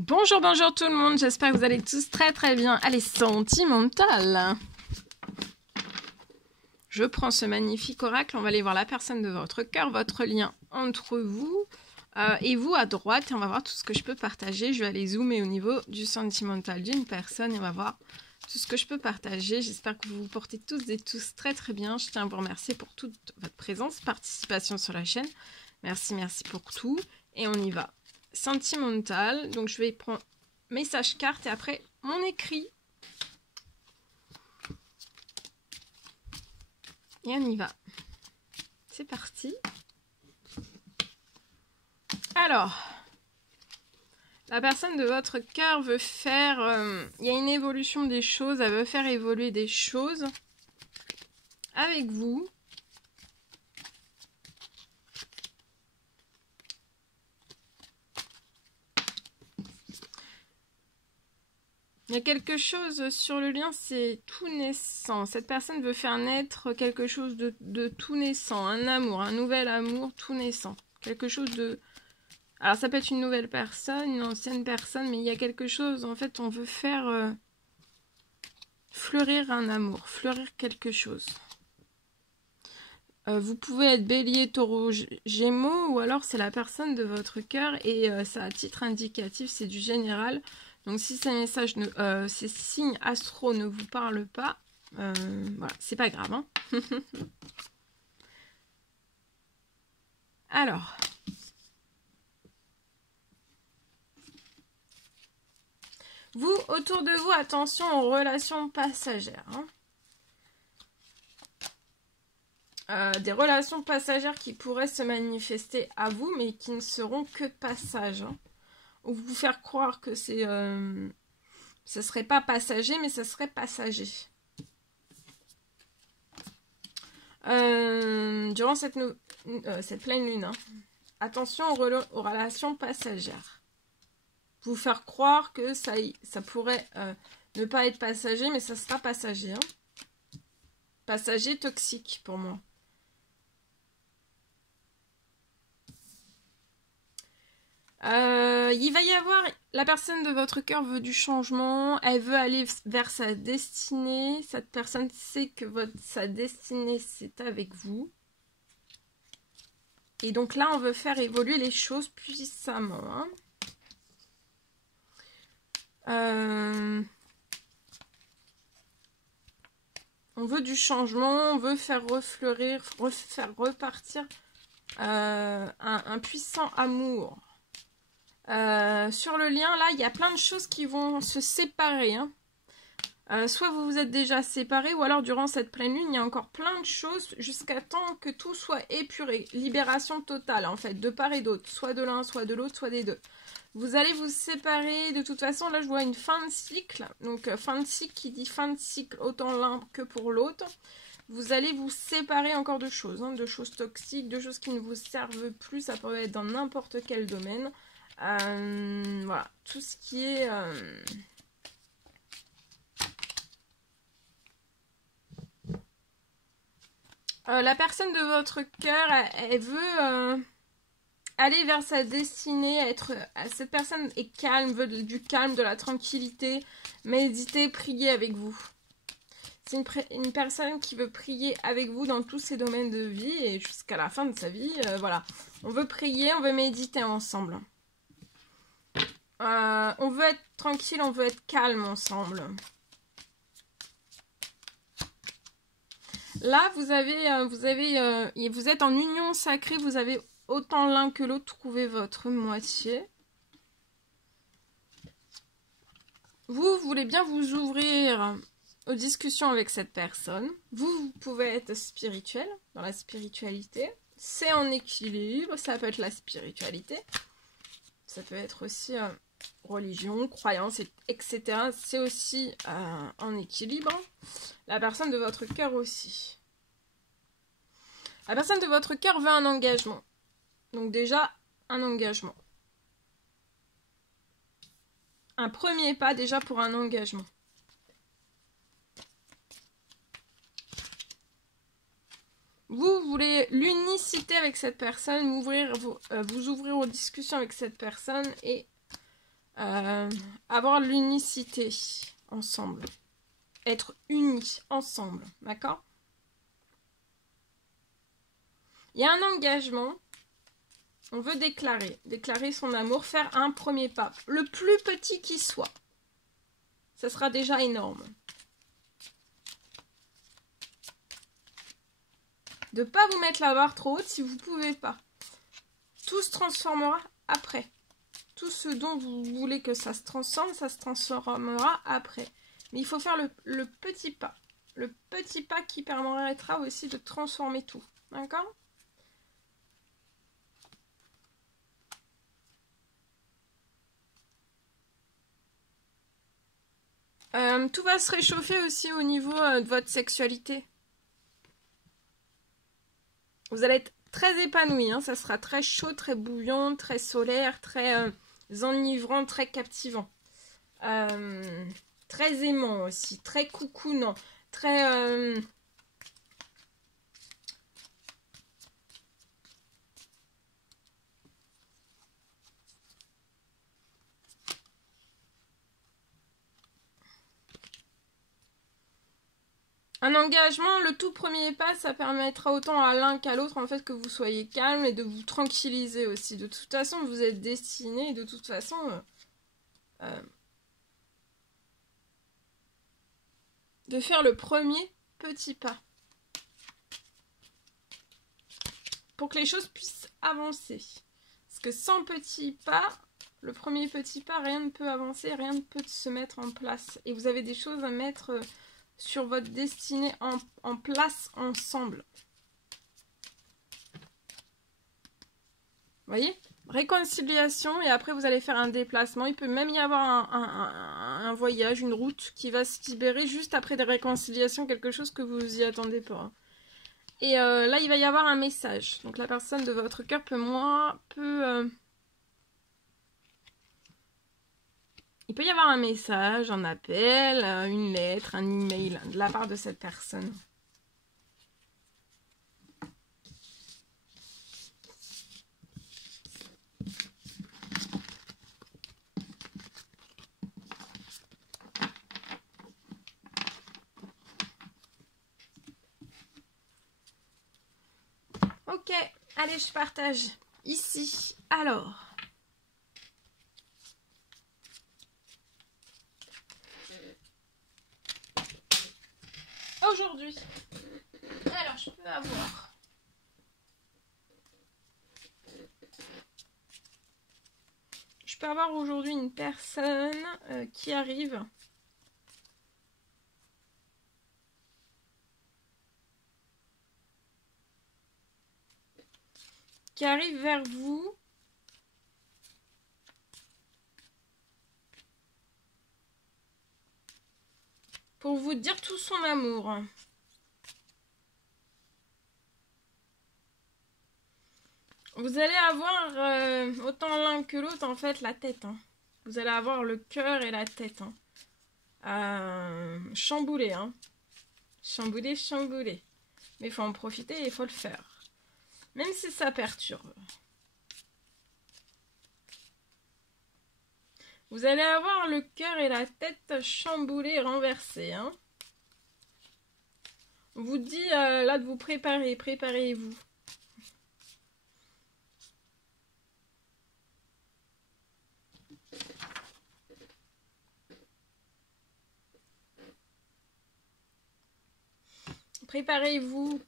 Bonjour, bonjour tout le monde, j'espère que vous allez tous très bien. Allez, sentimental. Je prends ce magnifique oracle, on va aller voir la personne de votre cœur, votre lien entre vous et vous à droite. Et on va voir tout ce que je peux partager. Je vais aller zoomer au niveau du sentimental d'une personne et on va voir tout ce que je peux partager. J'espère que vous vous portez tous et tous très bien. Je tiens à vous remercier pour toute votre présence, participation sur la chaîne. Merci pour tout. Et on y va. Sentimental, donc je vais prendre message carte et après mon écrit. Et on y va. C'est parti. Alors, la personne de votre cœur veut faire... il y a une évolution des choses, elle veut faire évoluer des choses avec vous. Il y a quelque chose sur le lien, c'est tout naissant. Cette personne veut faire naître quelque chose de tout naissant. Un amour, un nouvel amour tout naissant. Quelque chose de... Alors ça peut être une nouvelle personne, une ancienne personne, mais il y a quelque chose, en fait, on veut faire fleurir un amour, fleurir quelque chose. Vous pouvez être bélier, taureau, gémeaux, ou alors c'est la personne de votre cœur, et ça à titre indicatif, c'est du général. Donc si ces messages, ces signes astro ne vous parlent pas, voilà, c'est pas grave. Hein. Alors, vous, autour de vous, attention aux relations passagères. Hein. Des relations passagères qui pourraient se manifester à vous, mais qui ne seront que de passage. Hein. Ou vous faire croire que ce serait pas passager, mais ce serait passager. Durant cette pleine lune, hein. Attention aux relations passagères. Vous faire croire que ça pourrait ne pas être passager, mais ça sera passager. Hein. Passager toxique pour moi. Il va y avoir, la personne de votre cœur veut du changement, elle veut aller vers sa destinée, cette personne sait que sa destinée c'est avec vous. Et donc là on veut faire évoluer les choses puissamment. Hein. On veut du changement, on veut faire refleurir, faire repartir un puissant amour. Sur le lien, là, il y a plein de choses qui vont se séparer. Hein. Soit vous vous êtes déjà séparés, ou alors durant cette pleine lune, il y a encore plein de choses jusqu'à temps que tout soit épuré. Libération totale, en fait, de part et d'autre. Soit de l'un, soit de l'autre, soit des deux. Vous allez vous séparer. De toute façon, là, je vois une fin de cycle. Donc, fin de cycle qui dit fin de cycle autant l'un que pour l'autre. Vous allez vous séparer encore de choses. Hein, de choses toxiques, de choses qui ne vous servent plus. Ça peut être dans n'importe quel domaine. Voilà, tout ce qui est la personne de votre cœur, elle veut aller vers sa destinée, cette personne est calme, veut du calme, de la tranquillité, méditer, prier avec vous. C'est une personne qui veut prier avec vous dans tous ses domaines de vie et jusqu'à la fin de sa vie, voilà. On veut prier, on veut méditer ensemble. On veut être tranquille, on veut être calme ensemble. Là, vous êtes en union sacrée, vous avez autant l'un que l'autre trouvé votre moitié. Vous voulez bien vous ouvrir aux discussions avec cette personne. Vous pouvez être spirituel, dans la spiritualité. C'est en équilibre, ça peut être la spiritualité. Ça peut être aussi religion, croyance, etc. C'est aussi en équilibre. La personne de votre cœur aussi. La personne de votre cœur veut un engagement. Donc déjà, un engagement. Un premier pas déjà pour un engagement. Vous voulez l'unicité avec cette personne, vous ouvrir aux discussions avec cette personne et avoir l'unicité ensemble. Être unis ensemble, d'accord? Il y a un engagement. On veut déclarer son amour, faire un premier pas, le plus petit qui soit. Ça sera déjà énorme. De ne pas vous mettre la barre trop haute si vous ne pouvez pas. Tout se transformera après. Tout ce dont vous voulez que ça se transformera après. Mais il faut faire le petit pas. Le petit pas qui permettra aussi de transformer tout. D'accord ? Tout va se réchauffer aussi au niveau de votre sexualité. Vous allez être très épanoui, hein, ça sera très chaud, très bouillant, très solaire, très enivrant, très captivant. Très aimant aussi, très coucounant, très... Un engagement, le tout premier pas, ça permettra autant à l'un qu'à l'autre en fait que vous soyez calme et de vous tranquilliser aussi. De toute façon, vous êtes destinés, de toute façon, de faire le premier petit pas. Pour que les choses puissent avancer. Parce que sans petit pas, le premier petit pas, rien ne peut avancer, rien ne peut se mettre en place. Et vous avez des choses à mettre... sur votre destinée en place ensemble. Vous voyez? Réconciliation et après vous allez faire un déplacement. Il peut même y avoir un voyage, une route qui va se libérer juste après des réconciliations, quelque chose que vous y attendez pas. Et là il va y avoir un message. Donc la personne de votre cœur il peut y avoir un message, un appel, une lettre, un email de la part de cette personne. Ok, allez, je partage ici. Alors... aujourd'hui. Alors, je peux avoir... Je peux avoir aujourd'hui une personne qui arrive. Qui arrive vers vous. Pour vous dire tout son amour. Vous allez avoir autant l'un que l'autre en fait la tête. Hein. Vous allez avoir le cœur et la tête. Hein. Chamboulé. Hein. Chamboulé, chamboulé. Mais il faut en profiter et il faut le faire. Même si ça perturbe. Vous allez avoir le cœur et la tête chamboulés, renversés. Hein. On vous dit là de vous préparer. Préparez-vous. Préparez-vous.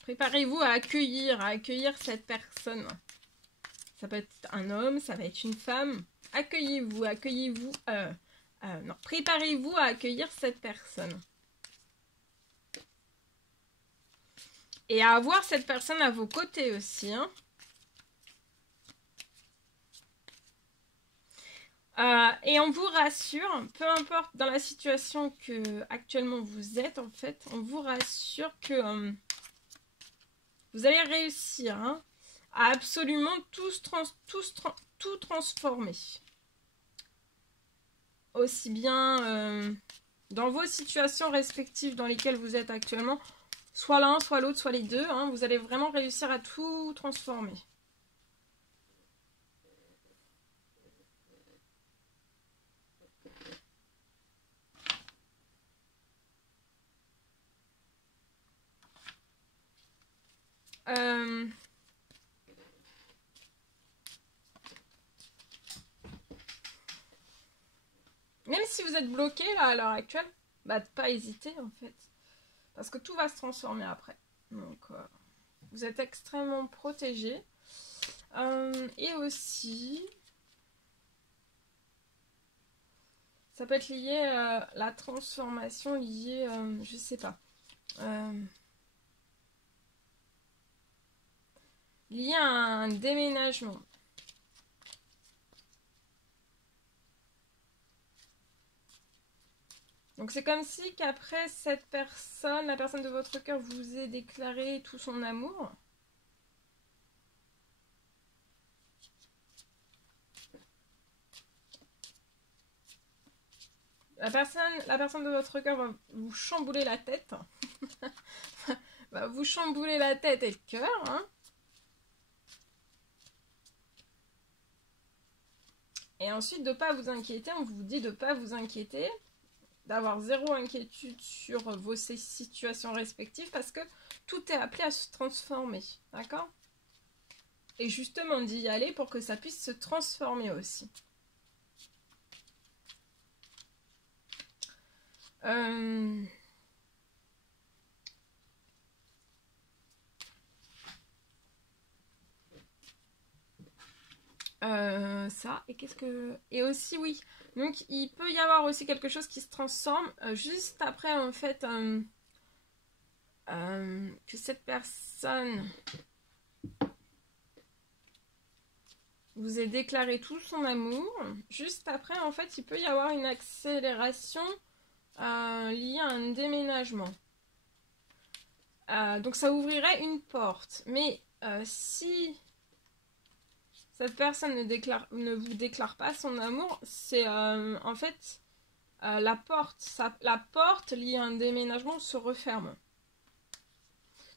Préparez-vous à accueillir cette personne. Ça peut être un homme, ça va être une femme. Accueillez-vous. Non, préparez-vous à accueillir cette personne. Et à avoir cette personne à vos côtés aussi. Hein. Et on vous rassure, peu importe dans la situation que actuellement vous êtes, en fait, on vous rassure que vous allez réussir hein, à absolument tout transformer. Aussi bien dans vos situations respectives dans lesquelles vous êtes actuellement, soit l'un, soit l'autre, soit les deux, hein, vous allez vraiment réussir à tout transformer. Même si vous êtes bloqué là à l'heure actuelle, bah pas hésiter en fait. Parce que tout va se transformer après. Donc vous êtes extrêmement protégé. Et aussi, ça peut être lié à la transformation liée, je sais pas. Lié à un déménagement. Donc c'est comme si qu'après cette personne, la personne de votre cœur vous ait déclaré tout son amour. La personne de votre cœur va vous chambouler la tête. Va vous chambouler la tête et le cœur. Hein. Et ensuite de ne pas vous inquiéter, on vous dit de ne pas vous inquiéter. D'avoir zéro inquiétude sur vos situations respectives parce que tout est appelé à se transformer, d'accord? Et justement d'y aller pour que ça puisse se transformer aussi. Ça, et qu'est-ce que... Et aussi, oui, donc il peut y avoir aussi quelque chose qui se transforme juste après, en fait, que cette personne vous ait déclaré tout son amour. Juste après, en fait, il peut y avoir une accélération liée à un déménagement. Donc ça ouvrirait une porte. Mais si... cette personne ne vous déclare pas son amour, c'est en fait la porte liée à un déménagement se referme.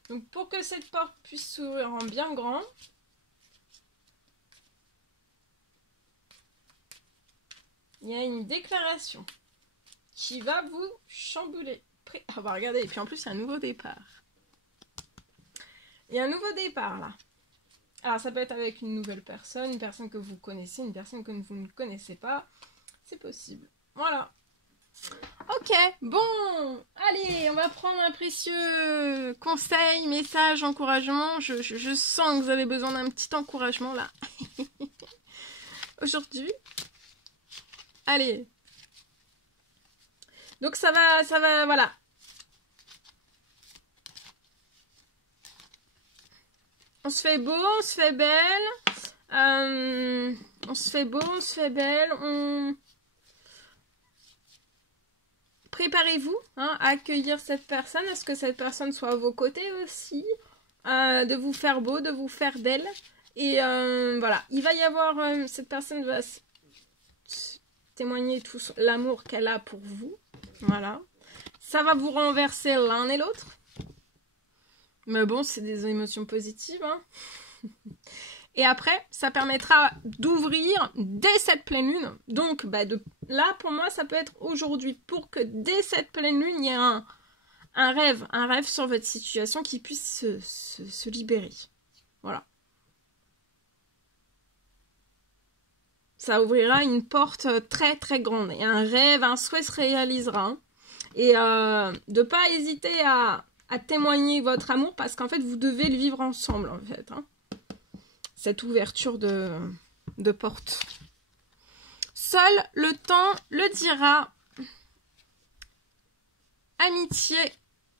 Donc pour que cette porte puisse s'ouvrir en bien grand, il y a une déclaration qui va vous chambouler. Ah bah regardez, et puis en plus il y a un nouveau départ. Il y a un nouveau départ là. Alors ça peut être avec une nouvelle personne, une personne que vous connaissez, une personne que vous ne connaissez pas. C'est possible. Voilà. Ok, bon. Allez, on va prendre un précieux conseil, message, encouragement. Je sens que vous avez besoin d'un petit encouragement là. Aujourd'hui. Allez. Donc ça va, voilà. On se fait beau, on se fait belle. On se fait beau, on se fait belle. Préparez-vous hein, à accueillir cette personne. À ce que cette personne soit à vos côtés aussi. De vous faire beau, de vous faire d'elle. Et voilà. Il va y avoir... cette personne va témoigner tout l'amour qu'elle a pour vous. Voilà. Ça va vous renverser l'un et l'autre. Mais bon, c'est des émotions positives. Hein. Et après, ça permettra d'ouvrir dès cette pleine lune. Donc, bah, là, pour moi, ça peut être aujourd'hui. Pour que dès cette pleine lune, il y ait un rêve sur votre situation qui puisse se libérer. Voilà. Ça ouvrira une porte très, très grande. Et un rêve, un souhait se réalisera. Et de ne pas hésiter à témoigner votre amour parce qu'en fait vous devez le vivre ensemble en fait hein. Cette ouverture de porte. Seul le temps le dira. Amitié,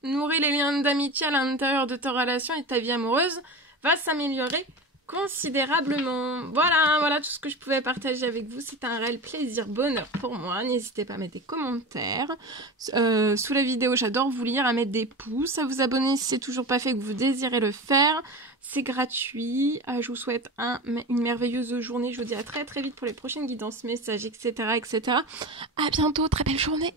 nourrir les liens d'amitié à l'intérieur de ta relation et ta vie amoureuse va s'améliorer considérablement. Voilà tout ce que je pouvais partager avec vous. C'est un réel plaisir, bonheur pour moi. N'hésitez pas à mettre des commentaires. Sous la vidéo, j'adore vous lire, à mettre des pouces, à vous abonner si c'est toujours pas fait que vous désirez le faire. C'est gratuit. Je vous souhaite une merveilleuse journée. Je vous dis à très très vite pour les prochaines guidances, messages, etc. À bientôt, très belle journée.